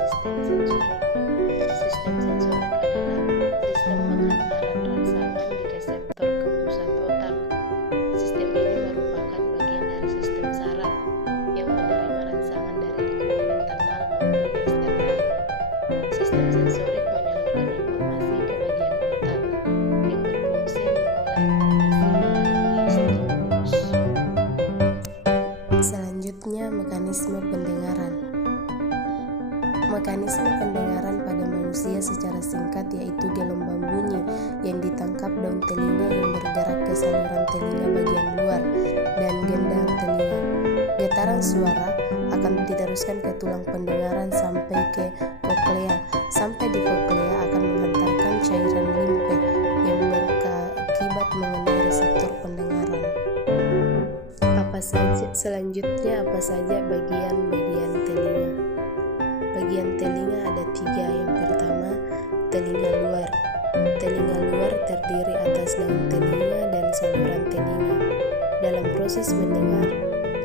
sistem sensorik. Sistem sensorik adalah sistem penghantaran rangsangan di reseptor ke pusat otak. Sistem ini merupakan bagian dari sistem saraf yang menerima rangsangan dari lingkungan internal maupun eksternal. Sistem sensorik menyalurkan informasi ke bagian otak yang berfungsi mengolah informasi melalui stimulus. Selanjutnya, mekanisme pendengaran. Mekanisme pendengaran pada manusia secara singkat yaitu gelombang bunyi yang ditangkap daun telinga yang bergerak ke saluran telinga bagian luar dan gendang telinga. Getaran suara akan diteruskan ke tulang pendengaran sampai ke koklea. Sampai di koklea akan menghantarkan cairan limfe yang berakibat mengenai reseptor pendengaran. Selanjutnya apa saja bagian-bagian telinga? Bagian telinga ada 3. Yang pertama, telinga luar. Telinga luar terdiri atas daun telinga dan saluran telinga. Dalam proses mendengar,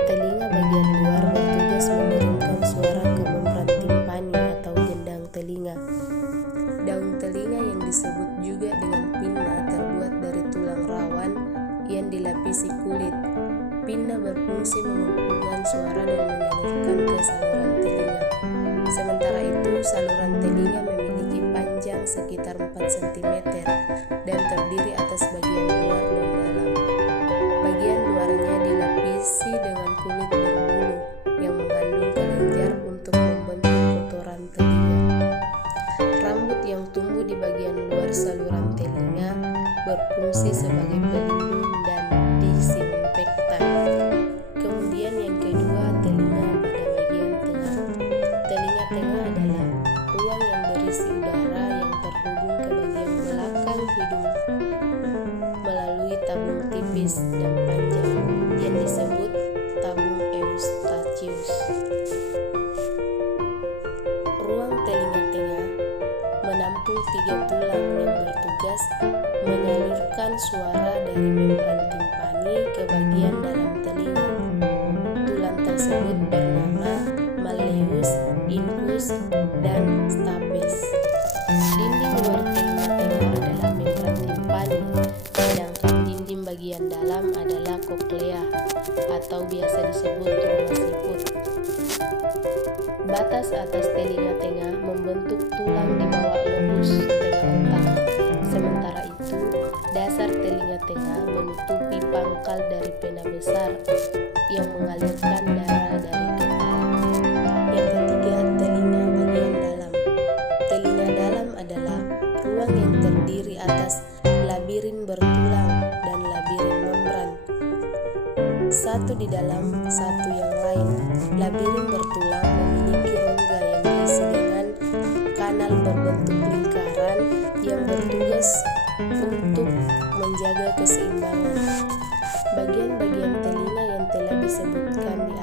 telinga bagian luar bertugas mengirimkan suara ke membran timpani atau gendang telinga. Daun telinga yang disebut juga dengan pinna terbuat dari tulang rawan yang dilapisi kulit. Pinna berfungsi mengumpulkan suara dan menyalurkan ke saluran telinga. Sementara itu, saluran telinga memiliki panjang sekitar 4 cm dan terdiri atas bagian luar dan dalam. Bagian luarnya dilapisi dengan kulit berbulu yang mengandung kelenjar untuk membentuk kotoran telinga. Rambut yang tumbuh di bagian luar saluran telinga berfungsi sebagai pelindung dan disinfektan. Kemudian yang kedua, telinga pada bagian tengah. Telinga tengah adalah ruang yang berisi udara yang terhubung ke bagian belakang hidung melalui tabung tipis dan panjang yang disebut tabung eustachius. Ruang telinga tengah menampung 3 tulang yang bertugas menyalurkan suara dari membran timpani ke bagian dalam telinga. Tulang tersebut bernama malleus, incus, dan stapes. Dinding luar telinga tengah adalah membran timpani, sedangkan dinding bagian dalam adalah koklea atau biasa disebut rumah siput. Batas atas telinga tengah membentuk tulang di bawah lobus tengah otak. Sementara itu, dasar telinga tengah menutupi pangkal dari pena besar yang mengalirkan darah dari kepala. Yang ketiga, telinga bagian dalam. Telinga dalam adalah ruang yang terdiri atas labirin bertulang dan labirin membran. Satu di dalam, satu yang lain. Labirin bertulang memiliki rongga yang diisi dengan kanal berbentuk lingkaran yang bertugas untuk menjaga keseimbangan. Bagian-bagian telinga yang telah disebutkan di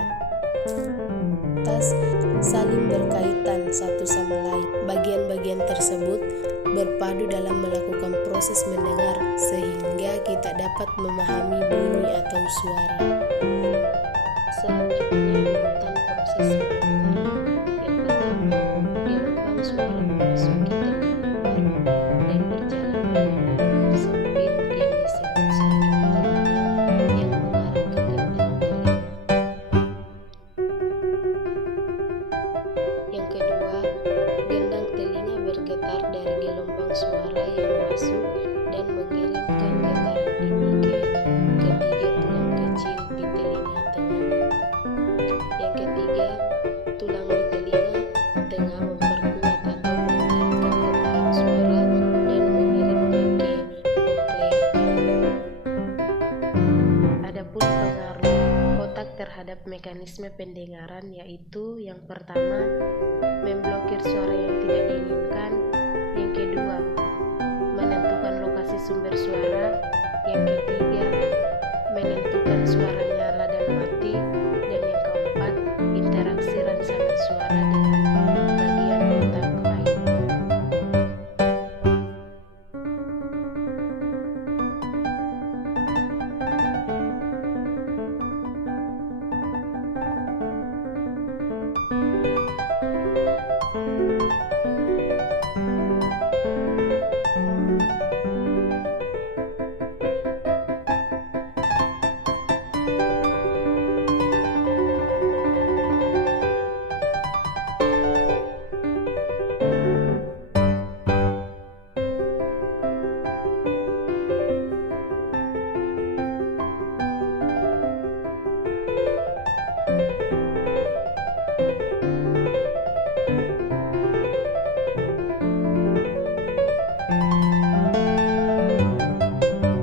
atas saling berkaitan satu sama lain. Bagian-bagian tersebut berpadu dalam melakukan proses mendengar sehingga kita dapat memahami bunyi atau suara. Selanjutnya, urutan proses mendengar. Yang pertama, gelombang suara memasuki telinga luar dan berjalan melalui ruang sempit yang disebut saluran telinga yang mengarah ke gendang telinga. Yang kedua, gendang telinga bergetar dari gelombang suara yang masuk dan mengirimkan getaran ini ke ketiga tulang kecil di telinga tengah. Yang ketiga, tulang di telinga tengah memperkuat atau meningkatkan getaran suara dan mengirimnya ke koklea. Adapun pengaruh otak terhadap mekanisme pendengaran yaitu yang pertama, memblokir suara yang tidak diinginkan. Yang kedua, menentukan lokasi sumber suara. Yang ketiga, menentukan suara nyala dan mati. Dan yang keempat, interaksi rangsangan suara dengan